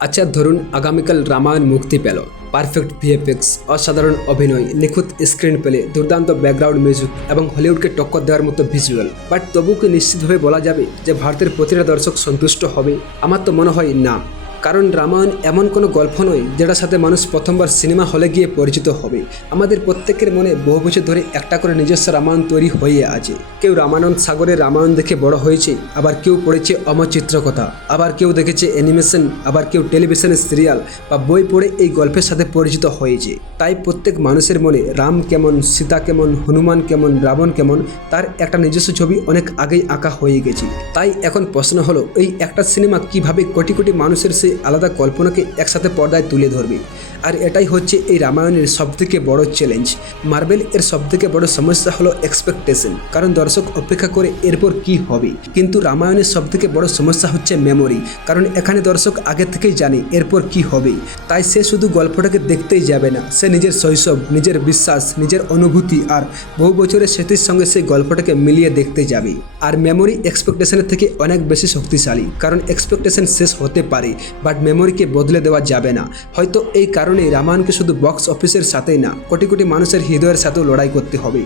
আচ্ছা ধরুন আগামীকাল রামায়ণ মুক্তি পেল। পারফেক্ট ভিএফএক্স, অসাধারণ অভিনয়, নিখুঁত স্ক্রিন প্লে, দুর্দান্ত ব্যাকগ্রাউন্ড মিউজিক এবং হলিউডকে টক্কর দেওয়ার মতো ভিজুয়াল। বাট তবু কি নিশ্চিতভাবে বলা যাবে যে ভারতের প্রতিটা দর্শক সন্তুষ্ট হবে? আমার তো মনে হয় না। কারণ রামায়ণ এমন কোনো গল্প নয় যেটার সাথে মানুষ প্রথমবার সিনেমা হলে গিয়ে পরিচিত হবে। আমাদের প্রত্যেকের মনে বহু বছর ধরে একটা করে নিজস্ব রামায়ণ তৈরি হয়ে আছে। কেউ রামানন্দ সাগরের রামায়ণ দেখে বড় হয়েছে, আবার কেউ পড়েছে অমর চিত্রকথা, আবার কেউ দেখেছে অ্যানিমেশন, আবার কেউ টেলিভিশনের সিরিয়াল বা বই পড়ে এই গল্পের সাথে পরিচিত হয়েছে। তাই প্রত্যেক মানুষের মনে রাম কেমন, সীতা কেমন, হনুমান কেমন, রাবণ কেমন, তার একটা নিজস্ব ছবি অনেক আগেই আঁকা হয়ে গেছে। তাই এখন প্রশ্ন হলো, এই একটা সিনেমা কিভাবে কোটি কোটি মানুষের সেই আলাদা কল্পনাকে একসাথে পর্দায় তুলে ধরবে। আর এটাই হচ্ছে এই রামায়ণের সবথেকে বড় চ্যালেঞ্জ। মার্বেল এর সবথেকে বড় সমস্যা হলো এক্সপেকটেশন, কারণ দর্শক অপেক্ষা করে এরপর কি হবে। কিন্তু রামায়ণের সবথেকে বড় সমস্যা হচ্ছে মেমোরি, কারণ এখানে দর্শক আগে থেকেই জানে এরপর কি হবে। তাই সে শুধু গল্পটাকে দেখতেই যাবে না, সে নিজের শৈশব, নিজের বিশ্বাস, নিজের অনুভূতি আর বহু বছরের স্মৃতির সঙ্গে সেই গল্পটাকে মিলিয়ে দেখতে যাবে। আর মেমোরি এক্সপেকটেশনের থেকে অনেক বেশি শক্তিশালী, কারণ এক্সপেকটেশন শেষ হতে পারে বাট মেমোরিকে বদলে দেওয়া যাবে না। হয়তো এই কারণেই রামায়ণকে শুধু বক্স অফিসের সাথেই না, কোটি কোটি মানুষের হৃদয়ের সাথেও লড়াই করতে হবে।